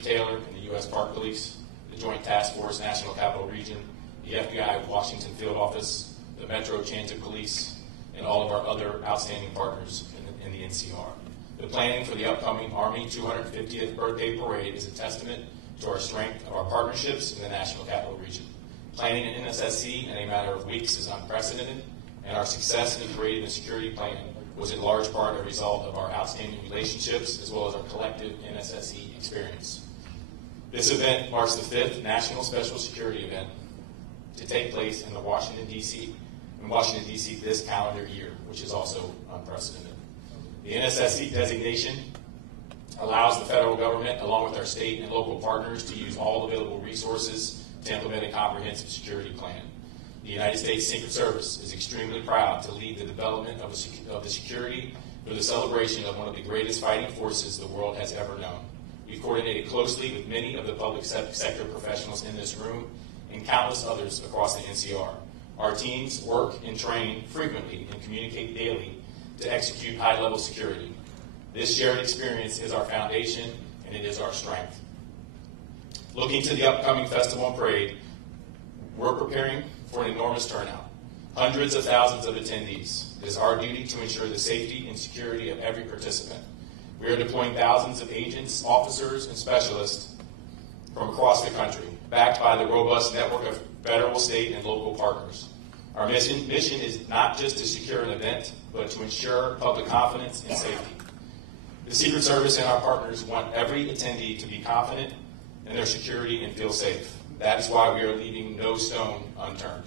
Taylor in the U.S. Park Police, the Joint Task Force National Capital Region, the FBI Washington Field Office, the Metro Transit Police, and all of our other outstanding partners in the NCR. The planning for the upcoming Army 250th birthday parade is a testament to our strength of our partnerships in the National Capital Region. Planning an NSSC in a matter of weeks is unprecedented, and our success in the parade and security plan was in large part a result of our outstanding relationships as well as our collective NSSC experience. This event marks the 5th National Special Security event to take place in Washington, D.C. this calendar year, which is also unprecedented. The NSSC designation allows the federal government, along with our state and local partners, to use all available resources to implement a comprehensive security plan. The United States Secret Service is extremely proud to lead the development of the security for the celebration of one of the greatest fighting forces the world has ever known. We've coordinated closely with many of the public sector professionals in this room and countless others across the NCR. Our teams work and train frequently and communicate daily to execute high-level security. This shared experience is our foundation, and it is our strength. Looking to the upcoming festival and parade, we're preparing for an enormous turnout. Hundreds of thousands of attendees. It is our duty to ensure the safety and security of every participant. We are deploying thousands of agents, officers, and specialists from across the country, backed by the robust network of federal, state, and local partners. Our mission is not just to secure an event, but to ensure public confidence and safety. The Secret Service and our partners want every attendee to be confident in their security and feel safe. That is why we are leaving no stone unturned.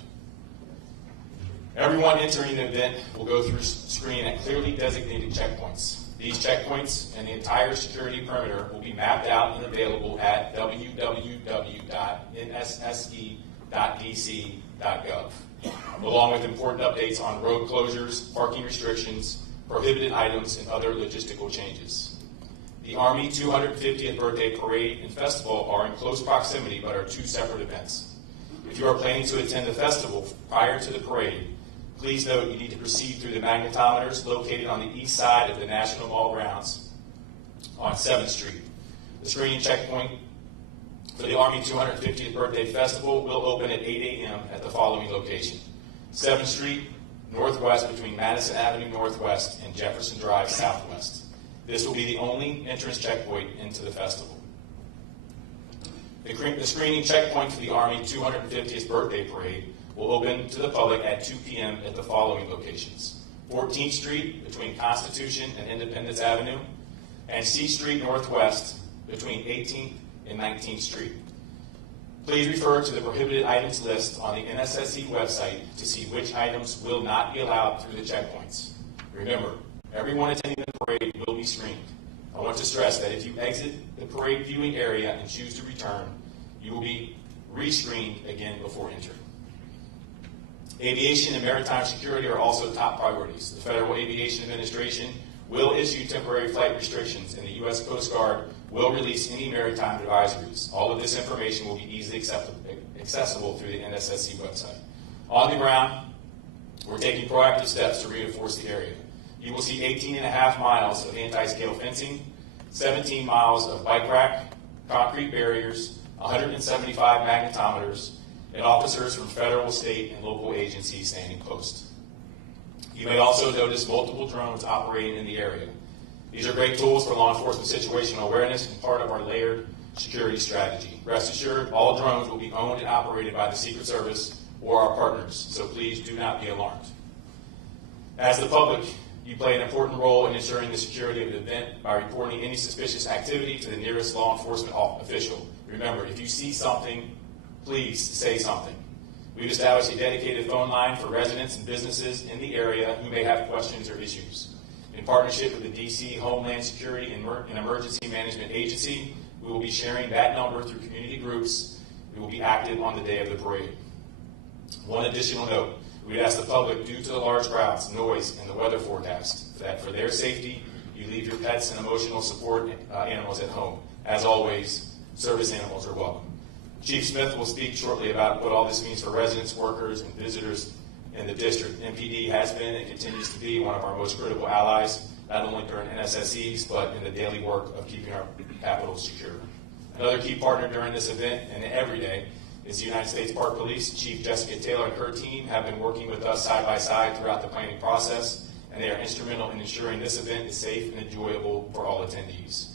Everyone entering the event will go through screening at clearly designated checkpoints. These checkpoints and the entire security perimeter will be mapped out and available at www.nsse.dc.gov, along with important updates on road closures, parking restrictions, prohibited items, and other logistical changes. The Army 250th Birthday Parade and Festival are in close proximity but are two separate events. If you are planning to attend the festival prior to the parade, please note you need to proceed through the magnetometers located on the east side of the National Mall grounds on 7th Street. The screening checkpoint for the Army 250th Birthday Festival will open at 8 a.m. at the following location: 7th Street Northwest between Madison Avenue Northwest and Jefferson Drive Southwest. This will be the only entrance checkpoint into the festival. The screening checkpoint for the Army 250th Birthday Parade will open to the public at 2 p.m. at the following locations: 14th Street between Constitution and Independence Avenue, and C Street Northwest between 18th and 19th Street. Please refer to the prohibited items list on the NSSC website to see which items will not be allowed through the checkpoints. Remember, everyone attending the parade will be screened. I want to stress that if you exit the parade viewing area and choose to return, you will be re-screened again before entering. Aviation and maritime security are also top priorities. The Federal Aviation Administration will issue temporary flight restrictions, and the U.S. Coast Guard will release any maritime advisories. All of this information will be easily accessible through the NSSC website. On the ground, we're taking proactive steps to reinforce the area. You will see 18.5 miles of anti-scale fencing, 17 miles of bike rack, concrete barriers, 175 magnetometers, and officers from federal, state, and local agencies standing post. You may also notice multiple drones operating in the area. These are great tools for law enforcement situational awareness and part of our layered security strategy. Rest assured, all drones will be owned and operated by the Secret Service or our partners, so please do not be alarmed. As the public, you play an important role in ensuring the security of the event by reporting any suspicious activity to the nearest law enforcement official. Remember, if you see something, please say something. We've established a dedicated phone line for residents and businesses in the area who may have questions or issues. In partnership with the D.C. Homeland Security and Emergency Management Agency, we will be sharing that number through community groups who will be active on the day of the parade. One additional note, we ask the public, due to the large crowds, noise, and the weather forecast, that for their safety, you leave your pets and emotional support animals at home. As always, service animals are welcome. Chief Smith will speak shortly about what all this means for residents, workers, and visitors in the district. MPD has been and continues to be one of our most critical allies, not only during NSSEs, but in the daily work of keeping our capital secure. Another key partner during this event and every day is the United States Park Police. Chief Jessica Taylor and her team have been working with us side by side throughout the planning process, and they are instrumental in ensuring this event is safe and enjoyable for all attendees.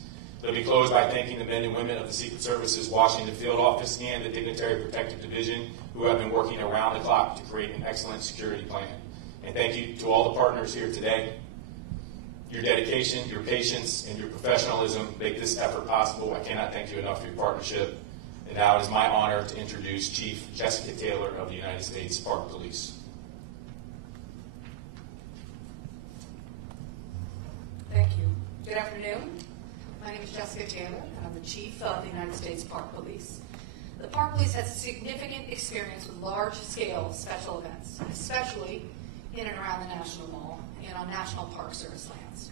Let me close by thanking the men and women of the Secret Service's Washington Field Office and the Dignitary Protective Division who have been working around the clock to create an excellent security plan. And thank you to all the partners here today. Your dedication, your patience, and your professionalism make this effort possible. I cannot thank you enough for your partnership. And now it is my honor to introduce Chief Jessica Taylor of the United States Park Police. Thank you. Good afternoon. My name is Jessica Taylor, and I'm the Chief of the United States Park Police. The Park Police has significant experience with large-scale special events, especially in and around the National Mall and on National Park Service lands.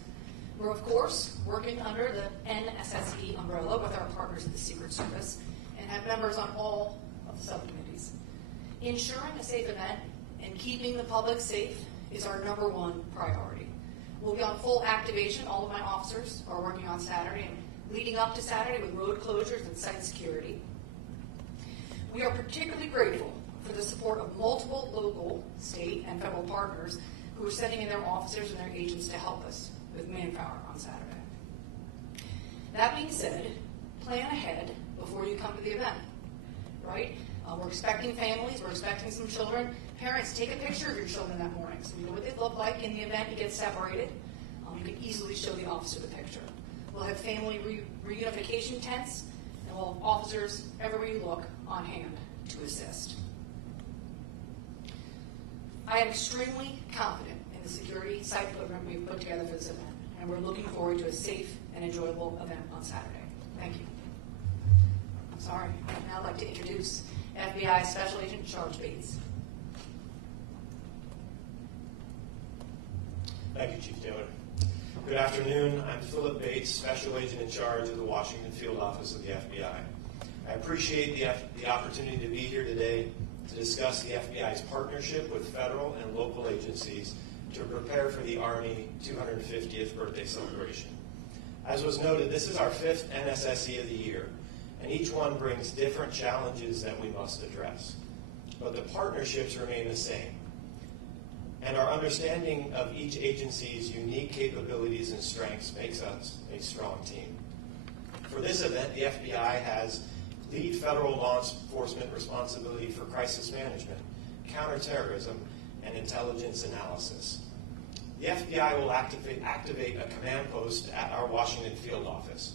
We're, of course, working under the NSSE umbrella with our partners at the Secret Service and have members on all of the subcommittees. Ensuring a safe event and keeping the public safe is our #1 priority. We'll be on full activation. All of my officers are working on Saturday and leading up to Saturday with road closures and site security. We are particularly grateful for the support of multiple local, state, and federal partners who are sending in their officers and their agents to help us with manpower on Saturday. That being said, plan ahead before you come to the event, right? We're expecting families, we're expecting some children. Parents, take a picture of your children that morning so you know what they look like in the event you get separated. You can easily show the officer the picture. We'll have family reunification tents, and we'll have officers everywhere you look on hand to assist. I am extremely confident in the security site program we've put together for this event, and we're looking forward to a safe and enjoyable event on Saturday. Thank you. I'm sorry. I'd now like to introduce FBI Special Agent Charles Bates. Thank you, Chief Taylor. Good afternoon. I'm Philip Bates, Special Agent in charge of the Washington Field Office of the FBI. I appreciate the opportunity to be here today to discuss the FBI's partnership with federal and local agencies to prepare for the Army 250th birthday celebration. As was noted, this is our 5th NSSE of the year, and each one brings different challenges that we must address. But the partnerships remain the same, and our understanding of each agency's unique capabilities and strengths makes us a strong team. For this event, the FBI has lead federal law enforcement responsibility for crisis management, counterterrorism, and intelligence analysis. The FBI will activate a command post at our Washington Field Office.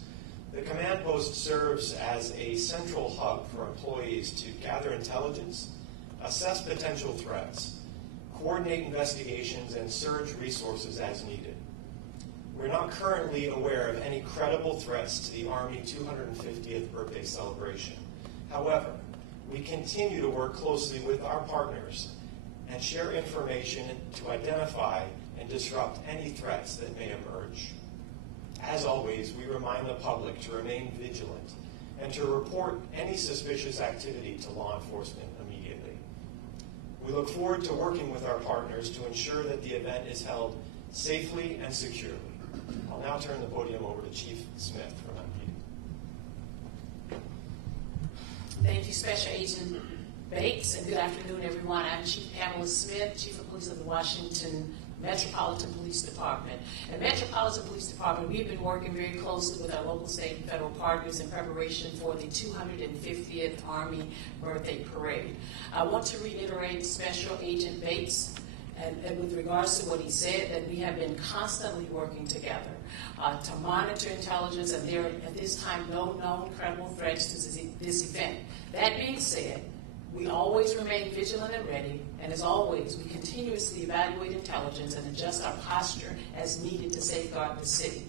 The command post serves as a central hub for employees to gather intelligence, assess potential threats, coordinate investigations, and surge resources as needed. We're not currently aware of any credible threats to the Army 250th birthday celebration. However, we continue to work closely with our partners and share information to identify and disrupt any threats that may emerge. As always, we remind the public to remain vigilant and to report any suspicious activity to law enforcement immediately. We look forward to working with our partners to ensure that the event is held safely and securely. I'll now turn the podium over to Chief Smith from MP. Thank you, Special Agent Bates, and good afternoon, everyone. I'm Chief Pamela Smith, Chief of Police of the Washington Metropolitan Police Department. At Metropolitan Police Department, we've been working very closely with our local, state, and federal partners in preparation for the 250th Army Birthday Parade. I want to reiterate Special Agent Bates and with regards to what he said, that we have been constantly working together to monitor intelligence, and there are at this time no known credible threats to this event. That being said, we always remain vigilant and ready, and as always, we continuously evaluate intelligence and adjust our posture as needed to safeguard the city.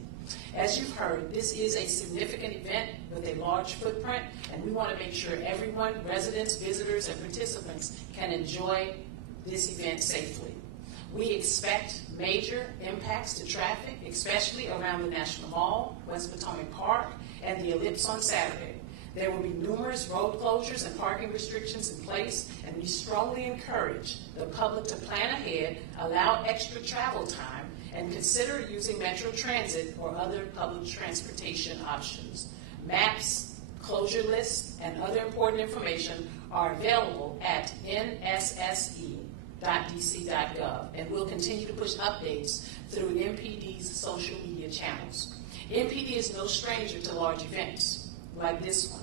As you've heard, this is a significant event with a large footprint, and we want to make sure everyone, residents, visitors, and participants can enjoy this event safely. We expect major impacts to traffic, especially around the National Mall, West Potomac Park, and the Ellipse on Saturday. There will be numerous road closures and parking restrictions in place, and we strongly encourage the public to plan ahead, allow extra travel time, and consider using Metro Transit or other public transportation options. Maps, closure lists, and other important information are available at nsse.dc.gov, and we'll continue to push updates through MPD's social media channels. MPD is no stranger to large events like this one.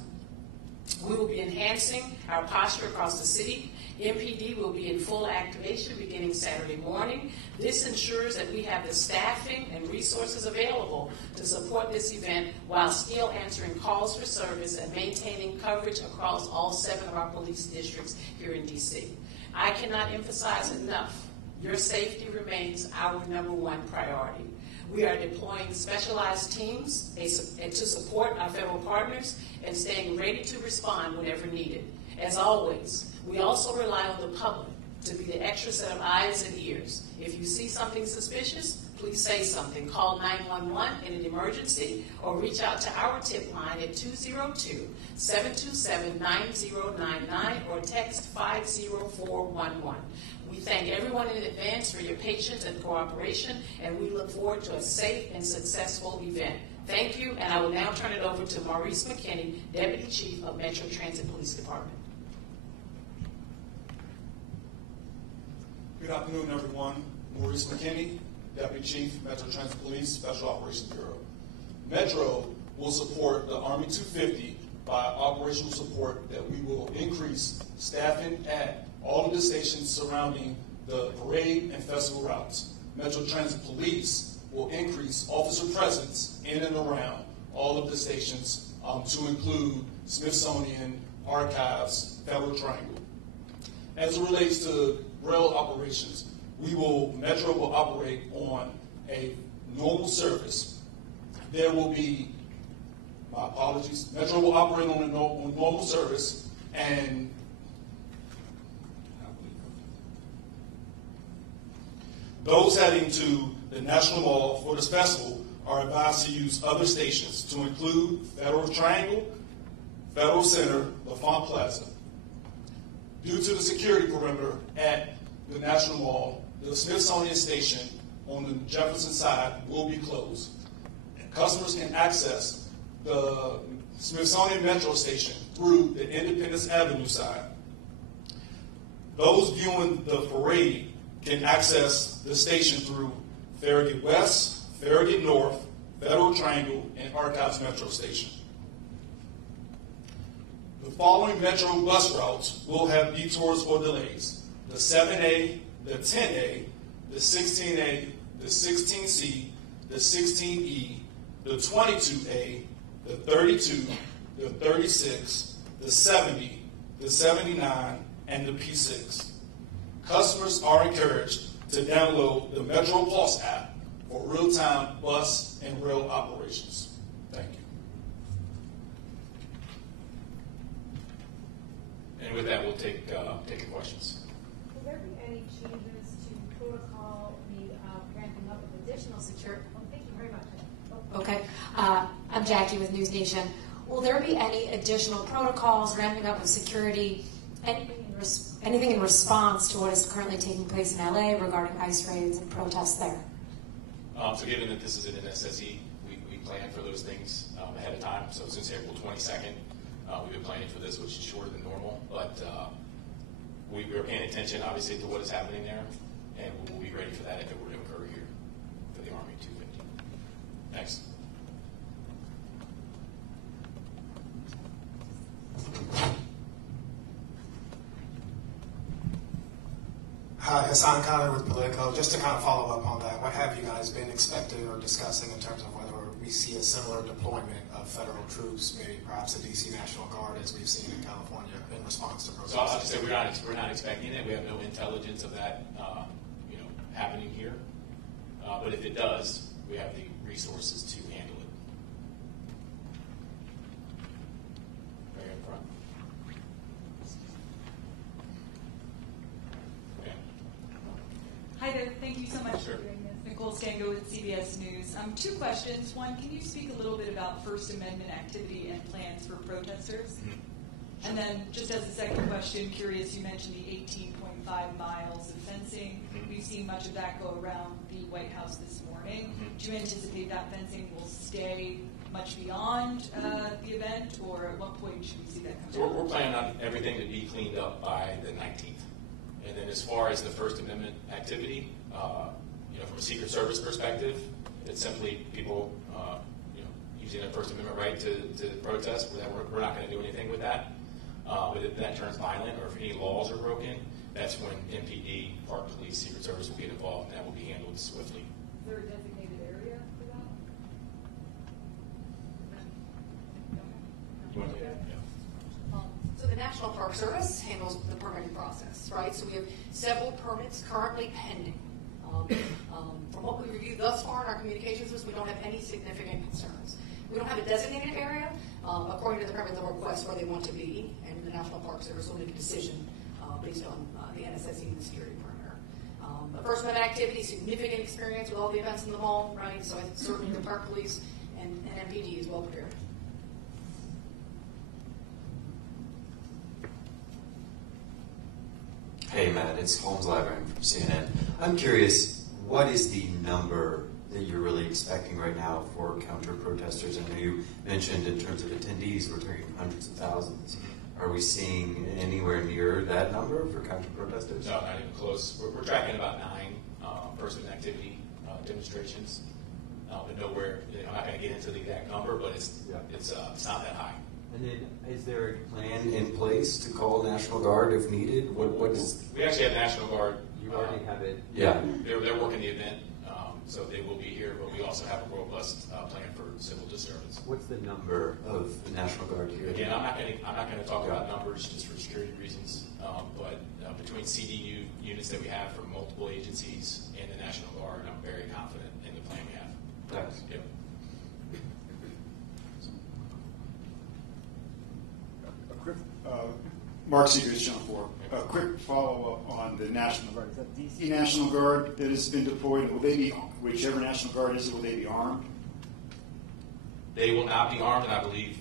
We will be enhancing our posture across the city. MPD will be in full activation beginning Saturday morning. This ensures that we have the staffing and resources available to support this event while still answering calls for service and maintaining coverage across all 7 of our police districts here in DC. I cannot emphasize enough, your safety remains our #1 priority. We are deploying specialized teams to support our federal partners and staying ready to respond whenever needed. As always, we also rely on the public to be the extra set of eyes and ears. If you see something suspicious, please say something. Call 911 in an emergency or reach out to our tip line at 202-727-9099 or text 50411. We thank everyone in advance for your patience and cooperation, and we look forward to a safe and successful event. Thank you, and I will now turn it over to Maurice McKinney, Deputy Chief of Metro Transit Police Department. Good afternoon, everyone. Maurice McKinney, Deputy Chief, Metro Transit Police, Special Operations Bureau. Metro will support the Army 250 by operational support that we will increase staffing at all of the stations surrounding the parade and festival routes. Metro Transit Police will increase officer presence in and around all of the stations to include Smithsonian, Archives, Federal Triangle. As it relates to rail operations, Metro will operate on a normal service. There will be, my apologies, Metro will operate on a normal service, and those heading to the National Mall for this festival are advised to use other stations to include Federal Triangle, Federal Center, LaFont Plaza. Due to the security perimeter at the National Mall, the Smithsonian station on the Jefferson side will be closed. Customers can access the Smithsonian Metro station through the Independence Avenue side. Those viewing the parade can access the station through Farragut West, Farragut North, Federal Triangle, and Archives Metro Station. The following Metro bus routes will have detours or delays: the 7A, the 10A, the 16A, the 16C, the 16E, the 22A, the 32, the 36, the 70, the 79, and the P6. Customers are encouraged to download the Metro Pulse app for real-time bus and rail operations. Thank you. And with that, we'll take your questions. Will there be any changes to protocol, the ramping up of additional security? Oh, thank you very much. Oh. Okay. I'm Jackie with News Nation. Will there be any additional protocols, ramping up of security, anything in response to what is currently taking place in LA regarding ICE raids and protests there? So given that this is an SSE, we plan for those things ahead of time. So since April 22nd, we've been planning for this, which is shorter than normal. But we're paying attention, obviously, to what is happening there, and we'll be ready for that if it were to occur here for the Army 250. Next. Hi, Hassan Khan with Politico. Just to kind of follow up on that, what have you guys been expecting or discussing in terms of whether we see a similar deployment of federal troops, maybe perhaps the DC National Guard, as we've seen in California in response to protests? So I'll just say we're not expecting it. We have no intelligence of that, happening here. But if it does, we have the resources to handle it. Right in front. Okay. Hi there. Thank you so much Sure. for doing this. Nicole Stango with CBS News. Two questions. One, can you speak a little bit about First Amendment activity and plans for protesters? Mm-hmm. And then just as a second question, curious, you mentioned the 18.5 miles of fencing. Mm-hmm. We've seen much of that go around the White House this morning. Mm-hmm. Do you anticipate that fencing will stay much beyond the event, or at what point should we see that come So down? we're planning on everything to be cleaned up by the 19th. And then as far as the First Amendment activity, from a Secret Service perspective, it's simply people using their First Amendment right to protest. We're not going to do anything with that. But if that turns violent or if any laws are broken, that's when MPD, Park Police, Secret Service will get involved, and that will be handled swiftly. Is there a designated area for that? You want to do that? Yeah. So the National Park Service handles the permitting process, right? So we have several permits currently pending. From what we reviewed thus far in our communications list, we don't have any significant concerns. We don't have a designated area. According to the permit, they'll request where they want to be, and the National Park Service will make a decision based on the NSSE and the security perimeter. The First Amendment activity, significant experience with all the events in the mall, right? So I think certainly the Park Police and MPD is well prepared. Hey, Matt, it's Holmes Labyrinth from CNN. I'm curious, what is the number that you're really expecting right now for counter-protesters? I know you mentioned in terms of attendees, we're talking hundreds of thousands. Are we seeing anywhere near that number for counter-protesters? No, not even close. We're tracking about 9 First Amendment activity demonstrations. But nowhere, I'm not going to get into the exact number, but it's not that high. And then, is there a plan in place to call National Guard if needed? What is? We actually have National Guard. You already have it. Yeah. They're working the event, so they will be here. But we also have a robust plan for civil disturbance. What's the number of the National Guard here? Again, I'm not going to talk about numbers just for security reasons. But between CDU units that we have from multiple agencies and the National Guard, I'm very confident in the plan we have. Thanks. Yep. Mark Seegers, Channel 4. A quick follow-up on the National Guard. Is that DC National Guard that has been deployed? Will they be, whichever National Guard is, will they be armed? They will not be armed, and I believe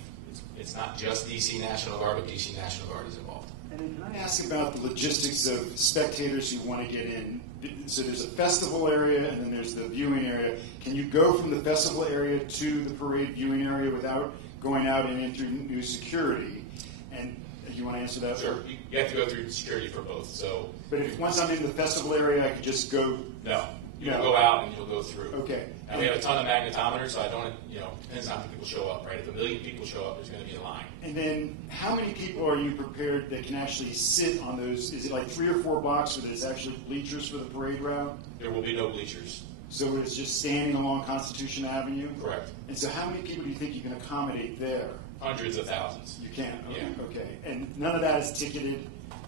it's not just DC National Guard, but DC National Guard is involved. And then can I ask about the logistics of spectators who want to get in? So there's a festival area, and then there's the viewing area. Can you go from the festival area to the parade viewing area without going out and entering new security? And you want to answer that? Sure. You have to go through security for both. So, but if once I'm in the festival area, I could just go. No, you'll go out and you'll go through. Okay. And we have a ton of magnetometers, so I don't. Depends on how many people show up. Right. If 1 million people show up, there's going to be a line. And then, how many people are you prepared that can actually sit on those? Is it like 3 or 4 blocks where there's actually bleachers for the parade route? There will be no bleachers. So it's just standing along Constitution Avenue? Correct. And so how many people do you think you can accommodate there? Hundreds of thousands. You can? Okay. Yeah. Okay. And none of that is ticketed?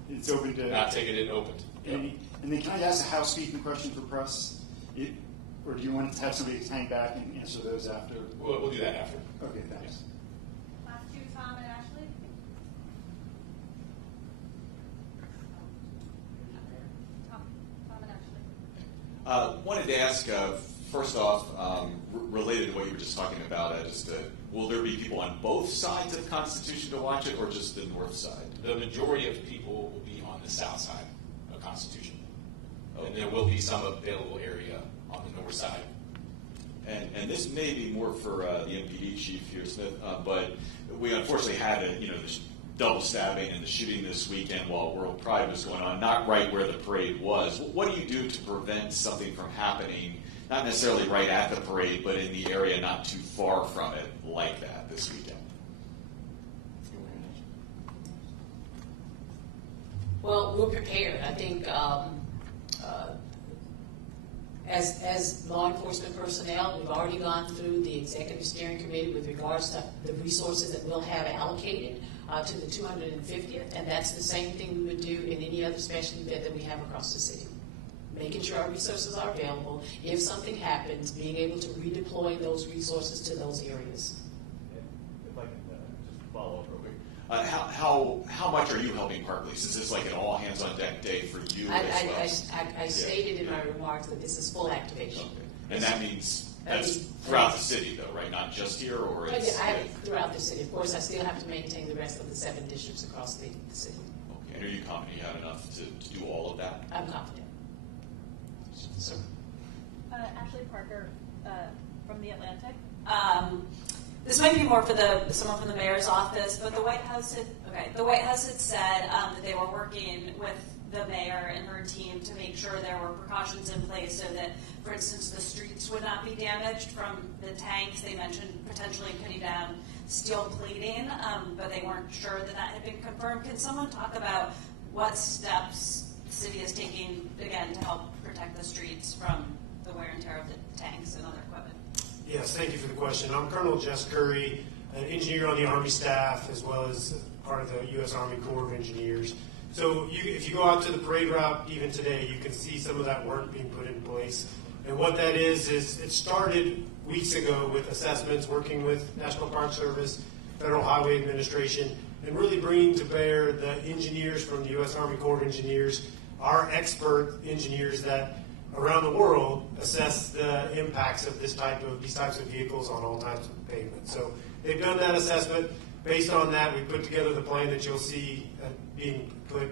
It's open to... Not ticketed, opened. Yep. And then can I ask a housekeeping question for press? Or do you want to have somebody hang back and answer those after? We'll do that after. Okay, thanks. Last 2, Tom and Ashley. Tom and Ashley. Wanted to ask, first off, related to what you were just talking about, will there be people on both sides of Constitution to watch it, or just the north side? The majority of people will be on the south side of Constitution. Okay. And there will be some available area on the north side. And this may be more for the MPD chief here, Smith, but we unfortunately had this double stabbing and the shooting this weekend while World Pride was going on, not right where the parade was. What do you do to prevent something from happening, not necessarily right at the parade, but in the area not too far from it like that this weekend? Well, we're prepared. I think as law enforcement personnel, we've already gone through the executive steering committee with regards to the resources that we'll have allocated to the 250th, and that's the same thing we would do in any other special event that we have across the city. Making sure our resources are available. If something happens, being able to redeploy those resources to those areas. If I can just follow up real quick. How much are you helping Park Police? Is this like an all hands on deck day for you as well? I stated in my remarks that this is full activation. Okay. And that means that's throughout the city though, right? Not just here, or it's... Throughout the city. Of course, I still have to maintain the rest of the 7 districts across the city. Okay. And are you confident you have enough to do all of that? I'm confident. Sir. Ashley Parker from The Atlantic. This might be more for someone from the mayor's office, but the White House had said that they were working with the mayor and her team to make sure there were precautions in place so that, for instance, the streets would not be damaged from the tanks. They mentioned potentially putting down steel plating, but they weren't sure that had been confirmed. Can someone talk about what steps the city is taking, again, to help protect the streets from the wear and tear of the tanks and other equipment? Yes, thank you for the question. I'm Colonel Jess Curry, an engineer on the Army staff, as well as part of the U.S. Army Corps of Engineers. So if you go out to the parade route even today, you can see some of that work being put in place. And what that is it started weeks ago with assessments, working with National Park Service, Federal Highway Administration, and really bringing to bear the engineers from the U.S. Army Corps of Engineers, our expert engineers that around the world assess the impacts of these types of vehicles on all types of pavement. So they've done that assessment. Based on that, we put together the plan that you'll see being put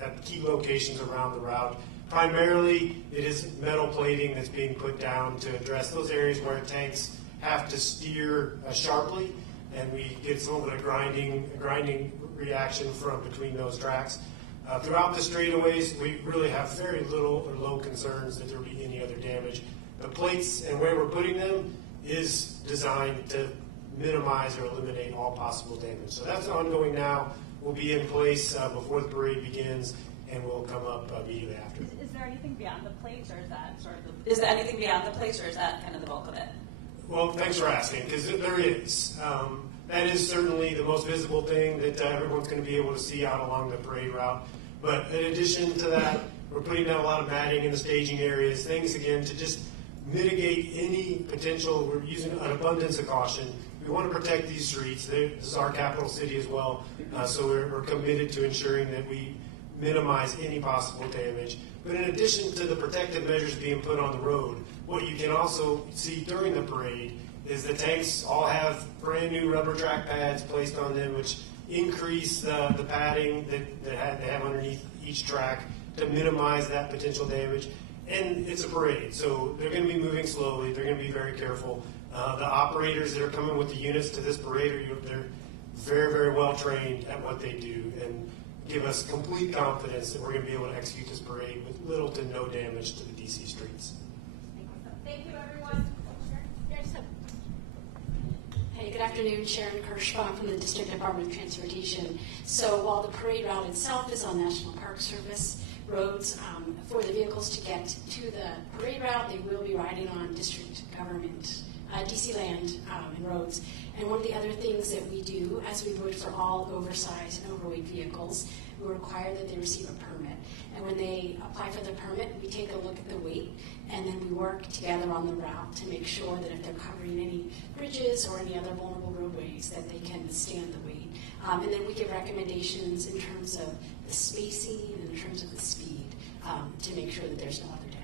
at key locations around the route. Primarily, it is metal plating that's being put down to address those areas where tanks have to steer sharply, and we get some of the grinding reaction from between those tracks. Throughout the straightaways, we really have very little or low concerns that there will be any other damage. The plates and where we're putting them is designed to minimize or eliminate all possible damage. So that's ongoing now. Will be in place before the parade begins, and will come up immediately after. Is there anything beyond the plates, or is that sort of the... Is there anything beyond the plates, or is that kind of the bulk of it? Well, thanks for asking, because there is. That is certainly the most visible thing that everyone's going to be able to see out along the parade route. But in addition to that, we're putting down a lot of matting in the staging areas, things, again, to just mitigate any potential. We're using an abundance of caution. We want to protect these streets. This is our capital city as well, so we're committed to ensuring that we minimize any possible damage. But in addition to the protective measures being put on the road, what you can also see during the parade is the tanks all have brand new rubber track pads placed on them, which increase the padding that they have underneath each track to minimize that potential damage. And it's a parade, so they're going to be moving slowly. They're going to be very careful. The operators that are coming with the units to this parade, they're very, very well trained at what they do, and give us complete confidence that we're going to be able to execute this parade with little to no damage to the DC streets. Thank you, everyone. Hey, good afternoon. Sharon Kirschbaum from the District Department of Transportation. So while the parade route itself is on National Park Service roads, for the vehicles to get to the parade route, they will be riding on district government, DC land and roads. And one of the other things that we do, as we would for all oversized and overweight vehicles, we require that they receive a permit. And when they apply for the permit, we take a look at the weight, and then we work together on the route to make sure that if they're covering any bridges or any other vulnerable roadways, that they can withstand the weight. And then we give recommendations in terms of the spacing and in terms of the speed to make sure that there's no other damage.